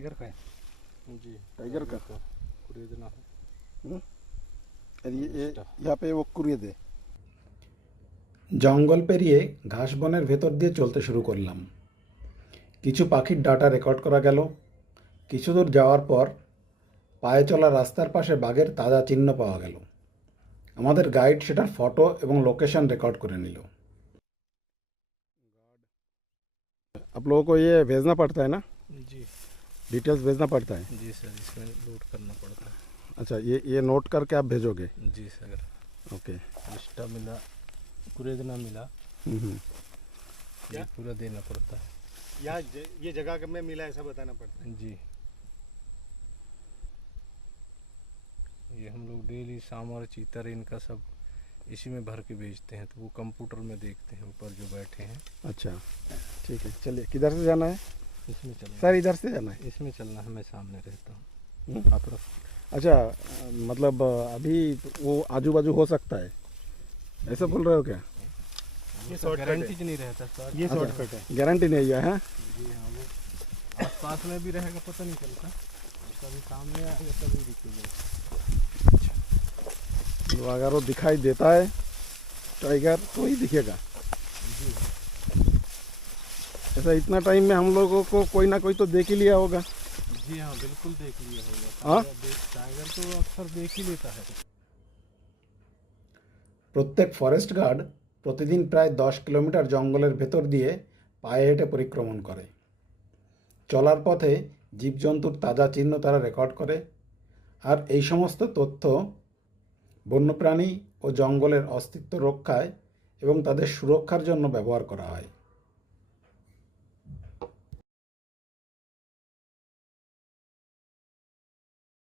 Tiger का है जी, tiger का खरीदना है। यहाँ पे वो कुरिয়ে दे। জঙ্গল পেরিয়ে ঘাস বনের ভেতর দিয়ে চলতে শুরু করলাম। কিছু পাখির ডাটা রেকর্ড করা গেল। কিছু দূর যাওয়ার পর পায়ে চলা রাস্তার পাশে বাঘের তাজা চিহ্ন পাওয়া গেল। আমাদের গাইড সেটার ফটো এবং লোকেশন রেকর্ড করে নিল। आप लोगों को ये भेजना पड़ता है ना, जी डिटेल्स भेजना पड़ता है। जी सर, इसमें लोड करना पड़ता है। अच्छा, ये नोट करके आप भेजोगे। जी सर, ओके। लिस्टा मिला, खरीदना मिला, ये पूरा देना पड़ता है। यहाँ ये जगह में मिला ऐसा बताना पड़ता है। जी, ये हम लोग डेली सांवर चीतर इनका सब इसी में भर के बेचते हैं, तो वो कंप्यूटर में देखते हैं ऊपर जो बैठे हैं। अच्छा ठीक है, चलिए किधर से जाना है इसमें चलना सर? इधर से जाना है। इसमें चलना है, मैं सामने रहता हूँ। आप रख अच्छा, मतलब अभी वो आजू बाजू हो सकता है, ऐसा बोल रहे हो क्या? ये शॉर्टकट गारंटी नहीं रहता सर। ये शॉर्टकट है। गारंटी नहीं है हाँ? जी हाँ, वो आसपास में भी रहेगा पता नहीं चलता, कभी सामने आएगा कभी दिखेगा। तो अगर वो दिखाई देता है टाइगर तो ही दिखेगा। जी ऐसा इतना टाइम में हम लोगों को कोई ना कोई तो देख ही लिया होगा। जी हाँ, बिल्कुल देख लिया होगा। हाँ? टाइगर तो अक्सर देख ही लेता है। প্রত্যেক ফরেস্ট গার্ড প্রতিদিন প্রায় 10 কিলোমিটার জঙ্গলের ভেতর দিয়ে পায়ে হেঁটে পরিক্রমণ করে। চলার পথে জীবজন্তুর তাজা চিহ্ন তারা রেকর্ড করে, আর এই সমস্ত তথ্য বন্যপ্রাণী ও জঙ্গলের অস্তিত্ব রক্ষায় এবং তাদের সুরক্ষার জন্য ব্যবহার করা হয়।